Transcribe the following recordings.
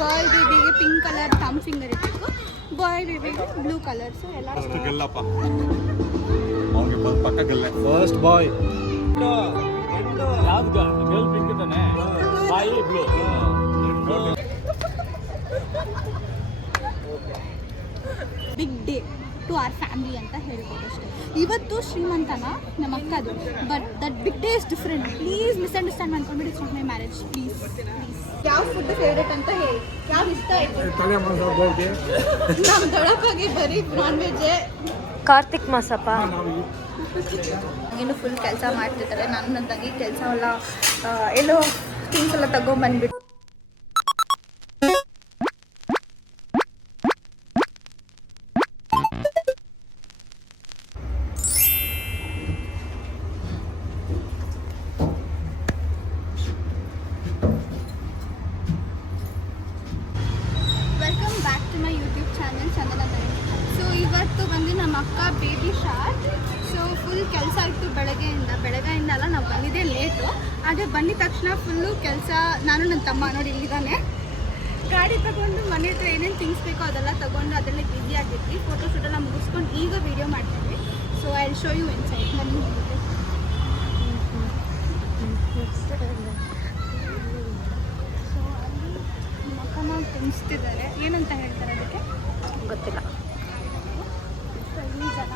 Girl ಬೇಬಿಗೆ pink colour thumb finger ಇರಬೇಕು, boy ಬೇಬಿಗೆ ಬ್ಲೂ ಕಲರ್. ಸೊ ಎಲ್ಲ ಗೆಲ್ಲಪ್ಪ ಅವನಿಗೆ ಪಕ್ಕ ಗೆಲ್ಲ. ಫಸ್ಟ್ ಬಾಯ್ ಯಾವ್ದು ಗರ್ಲ್ ಪಿಂಕ್ ತಾನೆ, boy blue. Big day to our family ಅಂತ ಹೇಳ್ಬೋದು ಅಷ್ಟೇ. ಇವತ್ತು ಶ್ರೀಮಂತನ ನಮ್ಮ ಅಕ್ಕದು, but that big day is different. Please misunderstand ಮಾಡ್ಕೊಂಡ್ಬಿಡಿ. It's not my marriage. Please please. ಯಾವ ಫುಡ್ ಫೇವ್ರೇಟ್ ಅಂತ ಹೇಳಿ, ಯಾವ್ದು ಇಷ್ಟ ಆಯ್ತು? ನಮ್ಮ ದೊಡ್ಡಪ್ಪಾಗಿ ಬರೀ ನಾನ್ ವೆಜ್ಜೇ. ಕಾರ್ತಿಕ್ ಮಾಸಪ್ಪ ಇನ್ನು ಫುಲ್ ಕೆಲಸ ಮಾಡ್ತಿದ್ದಾರೆ. ನನ್ನ ತಂಗಿ ಕೆಲಸ ಎಲ್ಲ ಎಲ್ಲೋ ಥಿಂಗ್ಸ್ ಎಲ್ಲ ತಗೊಂಡ್ಬಂದ್ಬಿಟ್ಟು welcome back to my YouTube channel Chandana Naresh. So ಇವತ್ತು ಬಂದು ನಮ್ಮ ಅಕ್ಕ ಬೇಬಿ ಶಾರ್. ಸೊ ಫುಲ್ ಕೆಲಸ ಇತ್ತು ಬೆಳಗ್ಗೆಯಿಂದ ಅಲ್ಲ, ನಾವು ಬಂದಿದ್ದೆ ಲೇಟು. ಹಾಗೆ ಬಂದಿದ ತಕ್ಷಣ ಫುಲ್ಲು ಕೆಲಸ. ನಾನು ನನ್ನ ತಮ್ಮ ನೋಡಿ ಇಲ್ಲಿದ್ದಾನೆ. ಗಾಡಿ ತಗೊಂಡು ಮನೆ ಹತ್ರ ಏನೇನು ಥಿಂಗ್ಸ್ ಬೇಕೋ ಅದೆಲ್ಲ ತೊಗೊಂಡು ಅದರಲ್ಲೇ ಬ್ಯುಸಿ ಆಗಿದ್ವಿ. ಫೋಟೋಶೂಟೆಲ್ಲ ಮುಗಿಸ್ಕೊಂಡು ಈಗ ವೀಡಿಯೋ ಮಾಡ್ತೀವಿ. So I will show you inside. ಬನ್ನಿ. ಸೊ ಅಲ್ಲಿ ನಮ್ಮ ಅಕ್ಕನ ತಿನ್ನಿಸ್ತಿದ್ದಾರೆ. ಏನಂತ ಹೇಳ್ತಾರೆ ಅದಕ್ಕೆ ಗೊತ್ತಿಲ್ಲ. ಇಲ್ಲಿ ಜನ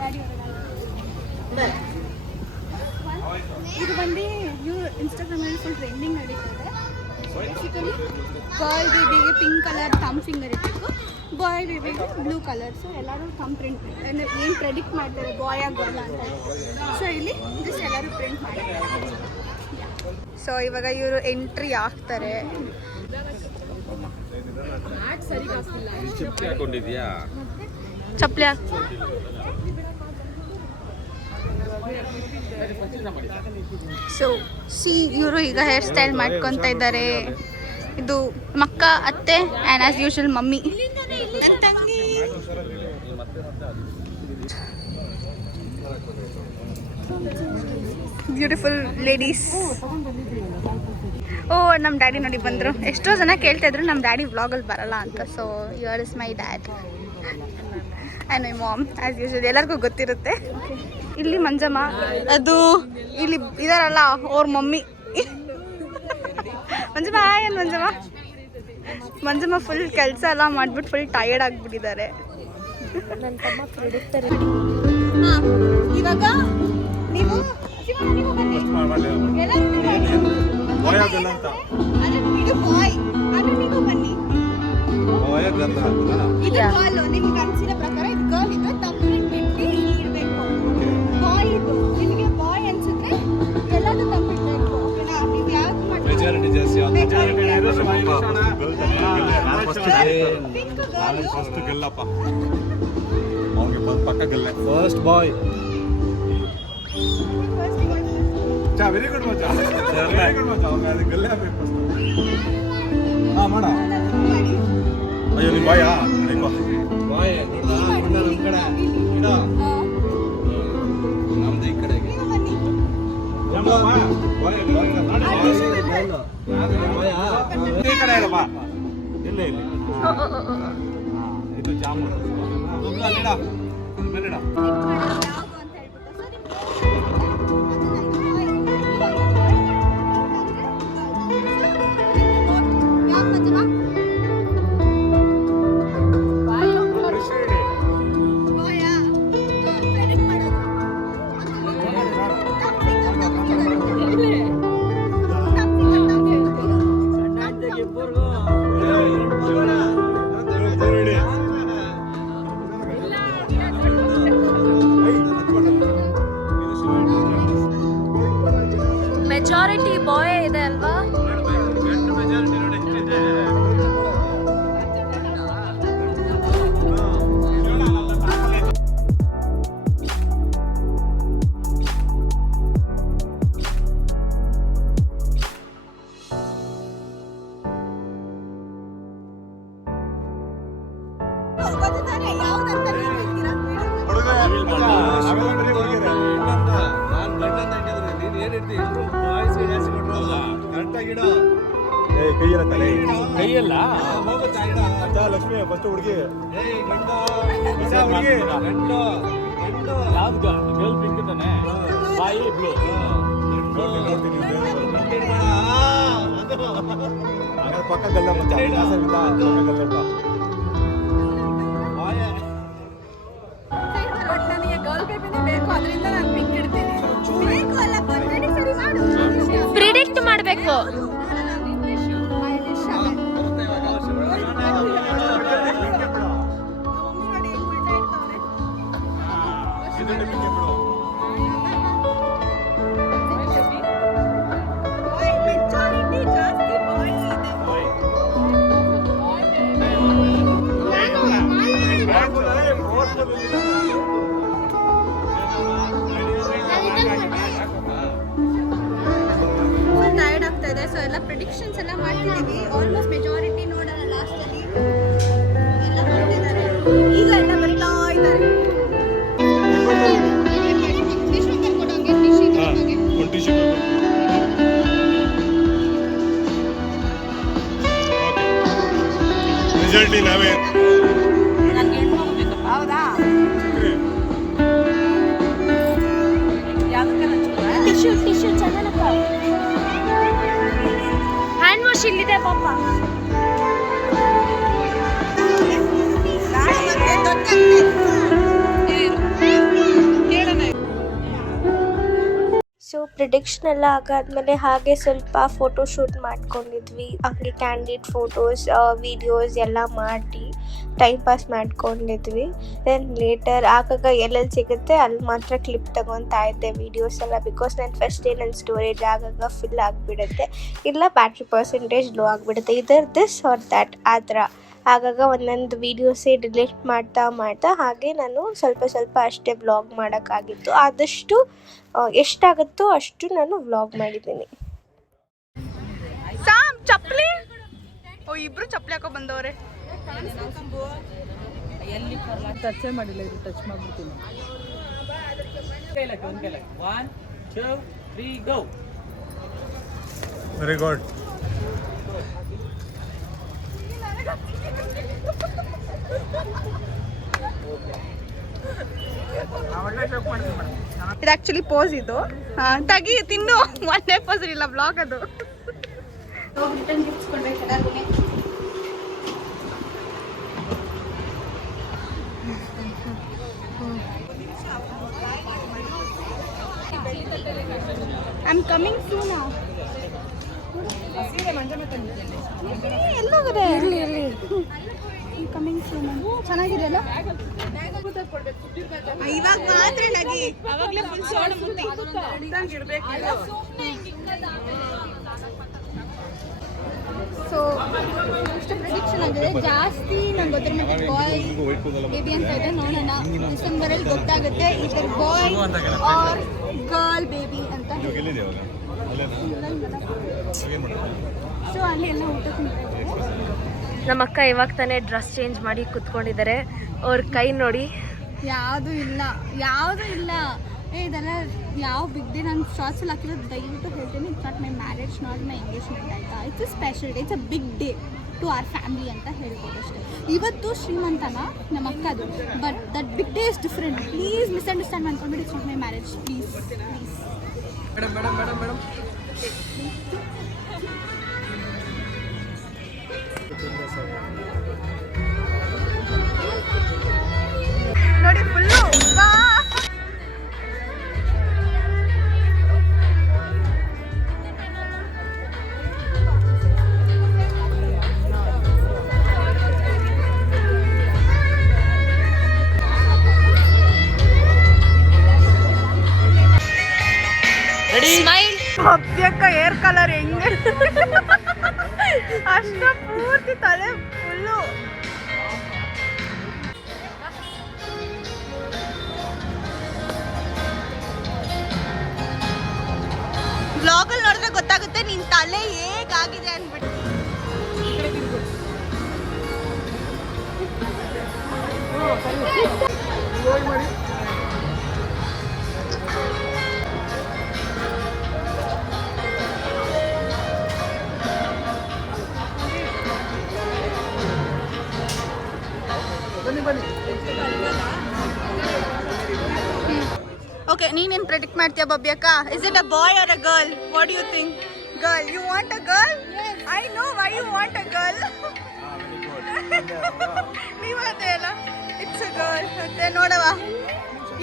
ಗಾಡಿ ಇದು ಬಂದು ಇನ್ಸ್ಟಾಗ್ರಾಮಲ್ಲಿ ಫುಲ್ ಟ್ರೆಂಡಿಂಗ್ ನಡೀತದೆ. ಬೇಸಿಕಲಿ ಗರ್ಲ್ ಬೇಬಿಗೆ ಪಿಂಕ್ ಕಲರ್ ಥಂಬ್ ಫಿಂಗರ್ ಇರಬೇಕು, ಬಾಯ್ ಬೇಬಿಗೆ ಬ್ಲೂ ಕಲರ್. ಸೊ ಎಲ್ಲರೂ ಥಂಬ್ ಪ್ರಿಂಟ್ ಏನು ಪ್ರೆಡಿಕ್ಟ್ ಮಾಡ್ತಾರೆ ಬಾಯ್ ಗರ್ಲ್ ಅಂತ. ಸೊ ಇಲ್ಲಿ ಜಸ್ಟ್ ಎಲ್ಲರೂ ಪ್ರಿಂಟ್ ಮಾಡ್ತಾರೆ. ಸೊ ಇವಾಗ ಇವರು ಎಂಟ್ರಿ ಆಗ್ತಾರೆ. ಹಾಕೊಂಡಿದ್ಯಾ ಚಪ್ಪಲಿ ಸೊ ಇವರು ಈಗ ಹೇರ್ ಸ್ಟೈಲ್ ಮಾಡ್ಕೊತಾ ಇದ್ದಾರೆ. ಇದು ಮಕ್ಕ ಅತ್ತೆ and as usual mummy. Beautiful ladies. ಓ ನಮ್ಮ ಡ್ಯಾಡಿ ನೋಡಿ ಬಂದರು. ಎಷ್ಟೋ ಜನ ಕೇಳ್ತಾ ಇದ್ರು ನಮ್ಮ ಡ್ಯಾಡಿ ವ್ಲಾಗಲ್ಲಿ ಬರಲ್ಲ ಅಂತ. So your is my dad and my mom as usual. ಎಲ್ಲರಿಗೂ ಗೊತ್ತಿರುತ್ತೆ. ಇಲ್ಲಿ ಮಂಜಮ್ಮ, ಅದು ಇಲ್ಲಿ ಇದಾರಲ್ಲ ಅವ್ರ ಮಮ್ಮಿ ಮಂಜಮ್ಮ. ಏನು ಮಂಜಮ್ಮ ಫುಲ್ ಕೆಲಸ ಎಲ್ಲ ಮಾಡಿಬಿಟ್ಟು ಫುಲ್ ಟಯರ್ಡ್ ಆಗಿಬಿಟ್ಟಿದ್ದಾರೆ. ನನ್ನ ತಮ್ಮ ಪ್ರಿಡಿಕ್ಟರ್. ಹಾಂ, ಇವಾಗ ನೀವು ಬನ್ನಿ. ಇದು ಬಾಯ್ ಅಂದರೆ ನೀವು ಬನ್ನಿ. ಇದು ಗರ್ಲ್. ನಿಮ್ಗೆ ಅನಿಸಿದ ಪ್ರಕಾರ ಇದು ಗರ್ಲ್. ಇದು ತಪ್ಪು ಬಿಟ್ಟು ಇರಬೇಕು. ಬಾಯ್ ಇದು ನಿಮಗೆ ಬಾಯ್ ಅನ್ಸಿದ್ರೆ ಎಲ್ಲದೂ ತಪ್ಪಿಡ್ಬೇಕು. ಓಕೆನಾ? ನೀವು ಯಾವ್ದು ಮಾಡ್ತೀವಿ ಫಸ್ಟ್ ಗೆಲ್ಲಪ್ಪ ಅವನಿಗೆ ಪಕ್ಕ ಗೆಲ್ಲ. ಫಸ್ಟ್ ಬಾಯ್. ವೆರಿ ಗುಡ್ ಮಚ್ಚ, ವೆರಿ ಗುಡ್ ಮಚ್ಚ. ಅವ್ನಿಗೆ ಅದು ಗೆಲ್ಲೇ ಬೇಕು ಫಸ್ಟ್. ಹಾಂ ಮಾಡ. ಅಯ್ಯೋ ನಿಮ್ಮ ಬಾಯಾ ಬಾಯ್ ನಮ್ಮ ಕಡೆ ಇಡೋ. ನಮ್ದು ಈ ಕಡೆಗೆ ಈ ಕಡೆ ಇಡಪ್ಪ. ಇಲ್ಲ ಇಲ್ಲಿ ಇದು ಜಾಮೂನು. ಅಲ್ಲಿಡ ಮೇಲಿಡ. ಮೆಜಾರಿಟಿ ಬಾಯ್ ಇದೆ ಅಲ್ವಾ? ಏ ಕೈಯಲ್ಲ ತಲೆ ಕೈಯಲ್ಲ ಹೋಗುತ್ತಾ ಇಡ ಅಜ್ಜ ಲಕ್ಷ್ಮಿ ಫಸ್ಟ್ ಹುಡುಗಿ ಏಯ್ ಗಂಡು ಹೊಸ ಹುಡುಗಿ ಗಂಡು ಗಂಡು ಯಾವ್ದು ಗರ್ಲ್ ಪಿಂಕ್ ತಾನೆ ಬಾಯಿ ಬ್ಲೂ ನೋಡ್ತೀನಿ ಅದು ಹಾಗಾದ್ರೆ ಪಕ್ಕ ಗಲ್ಲ ಮಚ್ಚ ವಿಲಾಸ ಇಲ್ಲ ಪಕ್ಕ ಗಲ್ಲ ಇಲ್ಲ ಬಾಯ್ ಬಟ್ ನನಗೆ ಗರ್ಲ್ ಬೇಬಿನೇ ಬೇಕು, ಅದರಿಂದ ನಾನು ಪಿಂಕ್ ಇಡ್ತೀನಿ. ಬೇಕು ಅಲ್ಲ, ಬರ್ಬೇಡಿ, ಸರಿ ಮಾಡು. ಪ್ರಿಡಿಕ್ಟ್ ಮಾಡಬೇಕು. ಟೈರ್ಡ್ ಆಗ್ತಾ ಇದೆ. ಸೊ ಎಲ್ಲ ಪ್ರಿಡಿಕ್ಷನ್ಸ್ ಎಲ್ಲ ಮಾಡ್ತಿದ್ದೀವಿ. ಆಲ್ಮೋಸ್ಟ್ ಮೆಜಾರಿಟಿ ನೋಡೋಣ ಲಾಸ್ಟಲ್ಲಿ ಎಲ್ಲ ಮಾಡ್ತಿದ್ದಾರೆ. ಈಗ ಎಲ್ಲ ಬರೀತಾ ಇದ್ದಾರೆ. ರಿಸಲ್ಟ್ ನಾವೇ ಟಿಶ್ಯೂ ಚೆನ್ನಾಗಪ್ಪ. ಹ್ಯಾಂಡ್ ವಾಶ್ ಇಲ್ಲಿದೆ ಪಾಪ. ಸೊ ಪ್ರಿಡಿಕ್ಷನ್ ಎಲ್ಲ ಆಗಾದ್ಮೇಲೆ ಹಾಗೆ ಸ್ವಲ್ಪ ಫೋಟೋ ಶೂಟ್ ಮಾಡ್ಕೊಂಡಿದ್ವಿ. ಹಂಗೆ ಕ್ಯಾಂಡಿಡ್ ಫೋಟೋಸ್ ವಿಡಿಯೋಸ್ ಎಲ್ಲ ಮಾಡಿ ಟೈಮ್ ಪಾಸ್ ಮಾಡ್ಕೊಂಡಿದ್ವಿ. ದೆನ್ ಲೇಟರ್ ಆಗಾಗ ಎಲ್ಲೆಲ್ಲಿ ಸಿಗುತ್ತೆ ಅಲ್ಲಿ ಮಾತ್ರ ಕ್ಲಿಪ್ ತಗೊತಾ ಇದ್ದೆ ವೀಡಿಯೋಸ್ ಎಲ್ಲ. ಬಿಕಾಸ್ ನನ್ನ ಫಸ್ಟ್ ಡೇ ನನ್ನ ಸ್ಟೋರೇಜ್ ಆಗಾಗ ಫಿಲ್ ಆಗಿಬಿಡುತ್ತೆ, ಇಲ್ಲ ಬ್ಯಾಟ್ರಿ ಪರ್ಸೆಂಟೇಜ್ ಲೋ ಆಗಿಬಿಡುತ್ತೆ. ಇದರ್ ದಿಸ್ ಆರ್ ದ್ಯಾಟ್ ಆ ಥರ ಆಗಾಗ ಒಂದೊಂದು ವೀಡಿಯೋಸೇ ಡಿಲೀಟ್ ಮಾಡ್ತಾ ಹಾಗೆ ನಾನು ಸ್ವಲ್ಪ ಅಷ್ಟೇ ವ್ಲಾಗ್ ಮಾಡೋಕ್ಕಾಗಿತ್ತು. ಆದಷ್ಟು ಎಷ್ಟಾಗುತ್ತೋ ಅಷ್ಟು ನಾನು ವ್ಲಾಗ್ ಮಾಡಿದ್ದೀನಿ. ಸಾಮ್ ಚಪ್ಪಲಿ. ಓ, ಇಬ್ರು ಚಪ್ಪಲಿ ಹಾಕೋ ಬಂದವ್ರೆ. ಟಚ್ ಮಾಡಿಲ್ಲ, ಇದು ಟಚ್ ಮಾಡ್ಬಿಡ್ತೀನಿ. 1 2 3 ಗೋ. Very good. ಇದು ಆಕ್ಚುಲಿ ಪೋಸ್ ಇದು. ತಗಿ ತಿನ್ನು. ಒಂದೇ ಪೋಸ್ ಇಲ್ಲ, ಬ್ಲಾಗ್ ಅದು. ಗಿಫ್ಟ್ಸ್ ಕೊಡ್ಬೇಕು ಎಲ್ಲರಿಗೂ. I am coming soon. ಎಲ್ಲೋಗಿದೆ? Coming soon. ಚೆನ್ನಾಗಿದೆ ಅಲ್ಲ? ಇವಾಗ ಮಾತ್ರ ನಗಿ, ಅವಾಗಲೇ ಫುಲ್ ಸೋಣ ಮುತ್ತಿ ಸೊ ಇಷ್ಟು ಪ್ರಿಡಿಕ್ಷನ್ ಆಗಿದೆ. ಜಾಸ್ತಿ ನಂಗೆ ಗೊತ್ತಿರೋ ಬಾಯ್ ಬೇಬಿ ಅಂತ ಇದೆ. ನೋಡೋಣ ಡಿಸೆಂಬರಲ್ಲಿ ಗೊತ್ತಾಗುತ್ತೆ ಇದರ ಬಾಯ್ ಆರ್ ಗರ್ಲ್ ಬೇಬಿ ಅಂತ. ಸೊ ಅಲ್ಲಿ ಎಲ್ಲ ಊಟ ತಿಂತಾರೆ. ನಮ್ಮ ಅಕ್ಕ ಇವಾಗ ತಾನೇ ಡ್ರೆಸ್ ಚೇಂಜ್ ಮಾಡಿ ಕುತ್ಕೊಂಡಿದ್ದಾರೆ. ಅವ್ರ ಕೈ ನೋಡಿ, ಯಾವುದೂ ಇಲ್ಲ. ಇದೆಲ್ಲ ಯಾವ ಬಿಗ್ ಡೇ ನಾನು ಶಾರ್ಟ್ಸಲ್ಲಿ ಹಾಕಿರೋದು ದಯವಿಟ್ಟು ಹೇಳ್ತೀನಿ. It's not my marriage, not my engagement ಆಯಿತಾ. It's a special day, it's a big day to our family ಅಂತ ಹೇಳ್ಬೋದು ಅಷ್ಟೇ. ಇವತ್ತು ಶ್ರೀಮಂತನ ನಮ್ಮ ಅಕ್ಕದು, but that big day is different. Please misunderstand ಮಾಡ್ಕೊಂಡ್ಬಿಟ್ಟು it's not my marriage, please. Madam ನೋಡಿ ಫುಲ್ಲು ಸ್ಮೈಲ್. ಸದ್ಯಕ್ಕ ಏರ್ ಕಲರ್ ಹೆಂಗೆ ಅಷ್ಟ ಪೂರ್ತಿ ತಲೆ ಫುಲ್ಲು. ಬ್ಲಾಗಲ್ಲಿ ನೋಡಿದ್ರೆ ಗೊತ್ತಾಗುತ್ತೆ ನಿನ್ ತಲೆ ಹೇಗಾಗಿದೆ ಅಂದ್ಬಿಟ್ಟು. ನೀನೇನ್ ಪ್ರೆಡಿಕ್ಟ್ ಮಾಡ್ತೀಯ ಬಬ್ಯಕ್ಕ? Is it a boy or a girl? What do you think? Girl. You want a girl? I know why you want a girl. ನೀವು ಅದೇ ಅಲ್ಲ, ಇಟ್ಸ್ ಅ ಗರ್ಲ್. ಮತ್ತೆ ನೋಡವ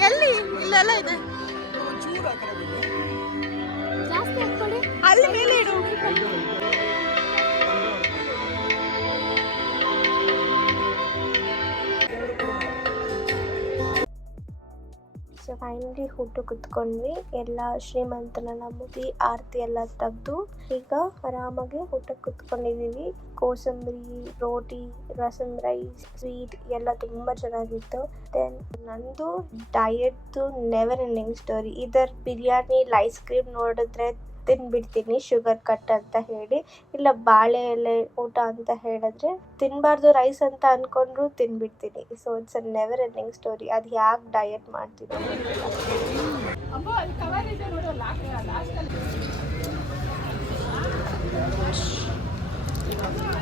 ಎಲ್ಲಿ? ಇಲ್ಲೆಲ್ಲ ಇದೆ. ಅಲ್ಲಿ ಮೇಲೆ ಇಡು. ಸೊ ಫೈನಲಿ ಊಟ ಕುತ್ಕೊಂಡ್ವಿ. ಎಲ್ಲ ಶ್ರೀಮಂತನ ಮುಗಿ ಆರತಿ ಎಲ್ಲ ತೆಗೆದು ಈಗ ಆರಾಮಾಗಿ ಊಟಕ್ಕೆ ಕುತ್ಕೊಂಡಿದ್ದೀವಿ. ಕೋಸಂಬರಿ, ರೋಟಿ, ರಸಮ್ ರೈಸ್, ಸ್ವೀಟ್ ಎಲ್ಲ ತುಂಬ ಚೆನ್ನಾಗಿತ್ತು. ದೆನ್ ನಂದು ಡಯಟ್ದು ನೆವರ್ ಎಂಡಿಂಗ್ ಸ್ಟೋರಿ. ಇದರ ಬಿರಿಯಾನಿ, ಐಸ್ ಕ್ರೀಮ್ ನೋಡಿದ್ರೆ ತಿನ್ಬಿಡ್ತೀನಿ ಶುಗರ್ ಕಟ್ ಅಂತ ಹೇಳಿ, ಇಲ್ಲ ಬಾಳೆ ಎಲೆ ಊಟ ಅಂತ ಹೇಳಿದ್ರೆ ತಿನ್ನಬಾರ್ದು ರೈಸ್ ಅಂತ ಅಂದ್ಕೊಂಡ್ರು ತಿನ್ಬಿಡ್ತೀನಿ. So it's a never ending story. ಅದು ಯಾಕೆ ಡಯಟ್ ಮಾಡ್ತೀನಿ.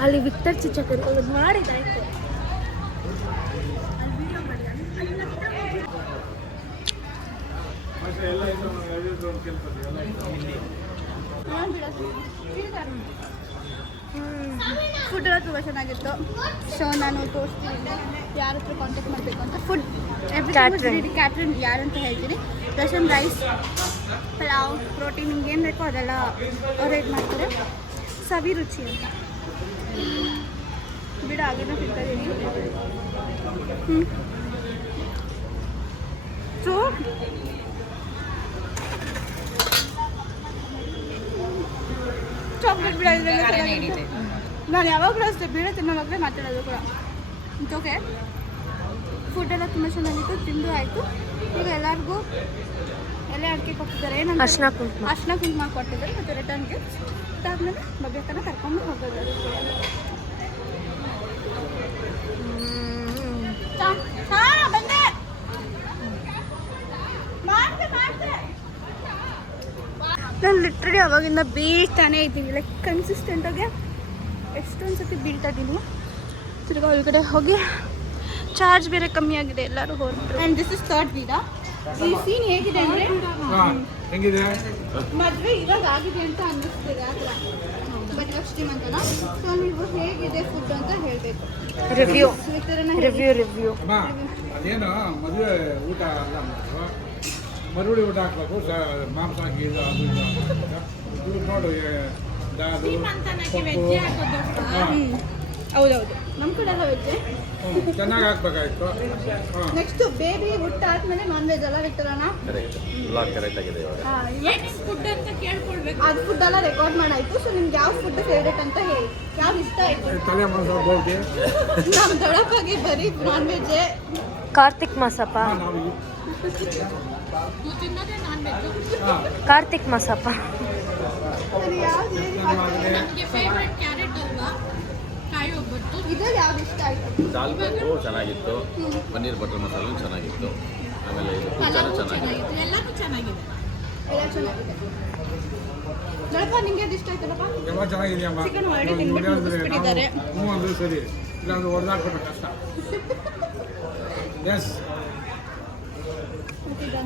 ಅಲ್ಲಿ ವಿಕ್ಟರ್ ಚಿಚ್ಚಕ್ಕೆ ಮಾಡಿದಾಯ್ತು. ಫುಡ್ ಎಲ್ಲ ತುಂಬ ಚೆನ್ನಾಗಿತ್ತು. ಸೊ ನಾನು ತೋರಿಸ್ತೀನಿ ಯಾರ ಹತ್ರ ಕಾಂಟ್ಯಾಕ್ಟ್ ಮಾಡಬೇಕು ಅಂತ. ಫುಡ್ ಎವ್ರಿಥಿಂಗ್ ಕ್ಯಾಟ್ರಿನ್ ಯಾರಂತ ಹೇಳ್ತೀನಿ. ರಸಮ್ ರೈಸ್, ಪಲಾವ್, ಪ್ರೋಟೀನ್ ನಿಮ್ಗೆ ಏನು ಬೇಕೋ ಅದೆಲ್ಲ ಅವ್ರು ಇದು ಮಾಡ್ತಾರೆ. ಸವಿ ರುಚಿ ಅಂತ ಬಿಡ ಆಗಿನ ತಿಂತಿದ್ದೀನಿ. ಸೊ ಚಾಕ್ಲೇಟ್ ಬಿಡ ನಾನು ಯಾವಾಗಲೂ ಅಷ್ಟೇ ಬೀಡ ತಿನ್ನೋವಾಗಲೇ ಮಾತಾಡೋದು ಕೂಡ. ಓಕೆ, ಫುಡ್ ಎಲ್ಲ ತುಂಬ ಚೆನ್ನಾಗಿತ್ತು. ತಿಂದು ಆಯಿತು. ಈಗ ಎಲ್ಲರಿಗೂ ಎಲೆ ಅಡಿಕೆ ಕೊಟ್ಟಿದ್ದಾರೆ, ಏನಂತ ಅರ್ಶಿನ ಕುಂಕುಮ ಕೊಟ್ಟಿದ್ದಾರೆ. ಮತ್ತು ರಿಟರ್ನ್ಗೆ ಅದಾದ್ಮೇಲೆ ಬಬ್ಯಕ್ಕನ ಕರ್ಕೊಂಡು ಹೋಗೋದು. ಬಂದೆ ನಾನು ಲಿಟ್ರಲಿ ಅವಾಗಿಂದ ಬೀಳ್ತಾನೆ ಇದ್ದೀನಿ. ಲೈಕ್ ಕನ್ಸಿಸ್ಟೆಂಟಾಗಿ ಎಷ್ಟೊಂದು ಸತಿ ಬೀಳ್ತಾ ಇದ್ದೀನಿ. ತಿರ್ಗಾ ಒಳಗಡೆ ಹೋಗಿ ಚಾರ್ಜ್ ಬೇರೆ ಕಮ್ಮಿ ಆಗಿದೆ, ಎಲ್ಲರೂ ಹೊರಟರು. ಆ್ಯಂಡ್ ದಿಸ್ ಇಸ್ ಥರ್ಡ್ ವೀಡಾ. ಈ ಸೀನ್ ಹೇಗಿದೆ ಅಂದರೆ ಹೆಂಗಿದೆ? ಮದುವೆ ಇವಾಗ ಆಗಿದೆ ಅಂತ ಅನ್ನಿಸ್ತಿದೆ ಆ ಥರ. ಬಟ್ ಇವಾಗ ಶ್ರೀಮಂತನ. ಸೊ ನೀವು ಹೇಗಿದೆ ಫುಡ್ ಅಂತ ಹೇಳಬೇಕು. ರಿವ್ಯೂ ಅಮ್ಮ, ಅದೇನು ಮದುವೆ ಊಟ ಅಲ್ಲ ಮಾಡೋದು, ಮರುಳಿ ಊಟ ಹಾಕ್ಬೇಕು. ಮಾಂಸ ಹಾಕಿ ಇದು ಅದು ಇದು ಹಾಕ್ಬೇಕು. ಇದು ನೋಡು ಹೌದೌದು, ನಮ್ಮ ಕಡೆ ಎಲ್ಲ ವೆಜ್ಜೆ. ಚೆನ್ನಾಗಿ ಹಾಕ್ಬೇಕಾಯ್ತು. ನೆಕ್ಸ್ಟ್ ಬೇಬಿ ಹುಟ್ಟ ಆದ್ಮೇಲೆ ನಾನ್ ವೆಜ್ ಎಲ್ಲ ಬಿಟ್ಟರೋಣ. ಅದು ಫುಡ್ ಎಲ್ಲ ರೆಕಾರ್ಡ್ ಮಾಡಾಯ್ತು. ಸೊ ನಿಮ್ಗೆ ಯಾವ ಫುಡ್ ಫೇವ್ರೇಟ್ ಅಂತ ಹೇಳಿ, ಯಾವ್ದು ಇಷ್ಟ ಆಯ್ತು? ತಲೆ ಮಾಂಸ ಬೋಟಿ. ನಮ್ಮ ದೊಡ್ಡಪ್ಪಾಗೆ ಬರೀ ನಾನ್ ವೆಜ್ಜೆ. ಕಾರ್ತಿಕ್ ಮಸಪ್ಪ ಇದ್ರಲ್ಲಿ ಯಾವ್ದು ಇಷ್ಟ ಆಯ್ತು? ದಾಲ್ ಬಾತು ಚೆನ್ನಾಗಿತ್ತು, ಪನ್ನೀರ್ ಬಟರ್ ಮಸಾಲೂ ಚೆನ್ನಾಗಿತ್ತು, ಆಮೇಲೆ ಇದು ಕುಲ್ಚಾನು ಚೆನ್ನಾಗಿತ್ತು. ಎಲ್ಲನೂ ಚೆನ್ನಾಗಿದೆ, ಎಲ್ಲ ಚೆನ್ನಾಗಿದೆ. ದೊಡ್ಡಪ್ಪ ನಿಮ್ಗೆ ಅದು ಇಷ್ಟ ಆಯ್ತಲ್ಲಪ್ಪ? ಎಲ್ಲ ಚೆನ್ನಾಗಿದೆಯಮ್ಮ. ಚಿಕನ್ ಒಳ್ಳೆ ತಿನ್ಬಿಟ್ಟು ಮುಗಿಸ್ಬಿಟ್ಟಿದ್ದಾರೆ. ಹ್ಞೂ ಅಂದ್ರೆ ಸರಿ, ಇಲ್ಲಾಂದ್ರೆ ಹೊಡೆದಾಕ್ಬಿಟ್ರೆ ಕಷ್ಟ. Yes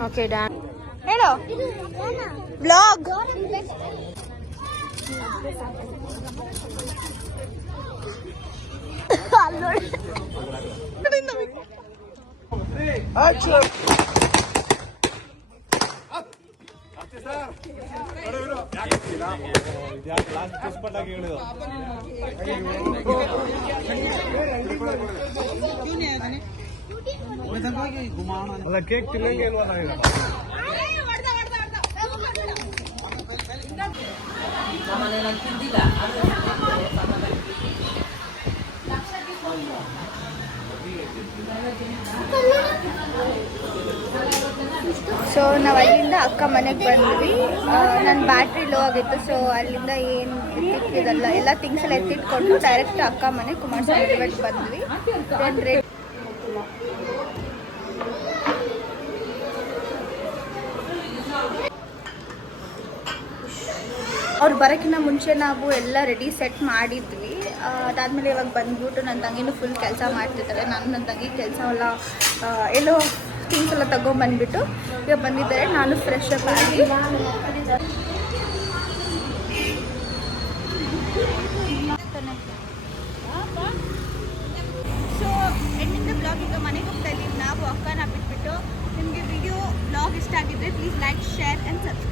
okay done. ಹೇಳು ಬ್ಲಾಗ್. ಅಲ್ಲ ಕೇಕ್ ತಿನ್ನಂಗೆ ಇಲ್ವಾ ಈಗ? ಸೊ ನಾವು ಅಲ್ಲಿಂದ ಅಕ್ಕ ಮನೆಗೆ ಬಂದ್ವಿ. ನನ್ನ ಬ್ಯಾಟ್ರಿ ಲೋ ಆಗಿತ್ತು. ಸೊ ಅಲ್ಲಿಂದ ಏನು ಎತ್ತಿಟ್ಟಿದ್ದಲ್ಲ ಎಲ್ಲ ಥಿಂಗ್ಸ್ ಎಲ್ಲ ಎತ್ತಿಟ್ಕೊಂಡು ಡೈರೆಕ್ಟ್ ಅಕ್ಕ ಮನೆ ಕುಮಾರಸ್ವಾಮಿ ಬಿಟ್ಟು ಬಂದ್ವಿ. ಅವ್ರು ಬರೋಕ್ಕಿಂತ ಮುಂಚೆ ನಾವು ಎಲ್ಲ ರೆಡಿ ಸೆಟ್ ಮಾಡಿದ್ವಿ. ಅದಾದಮೇಲೆ ಇವಾಗ ಬಂದ್ಬಿಟ್ಟು ನನ್ನ ತಂಗಿನೂ ಫುಲ್ ಕೆಲಸ ಮಾಡ್ತಿದ್ದಾರೆ. ನಾನು ನನ್ನ ತಂಗಿ ಕೆಲಸ ಎಲ್ಲ ಎಲ್ಲೋ ಥಿಂಗ್ಸ್ ಎಲ್ಲ ತೊಗೊಂಬಂದ್ಬಿಟ್ಟು ಈಗ ಬಂದಿದ್ದಾರೆ, ನಾನು ಫ್ರೆಶ್ ಅಪ್ ಆಗಿ. ಸೊ ಎಂಡಿಂಗ್ ಬ್ಲಾಗ್ ಈಗ ಮನೆಗೆ ಹೋಗ್ತಾ ಇದ್ದೀವಿ ನಾವು, ಅಕ್ಕನ ಬಿಟ್ಬಿಟ್ಟು. ನಿಮಗೆ ವಿಡಿಯೋ ಬ್ಲಾಗ್ ಇಷ್ಟ ಆಗಿದ್ರೆ please like, share and subscribe.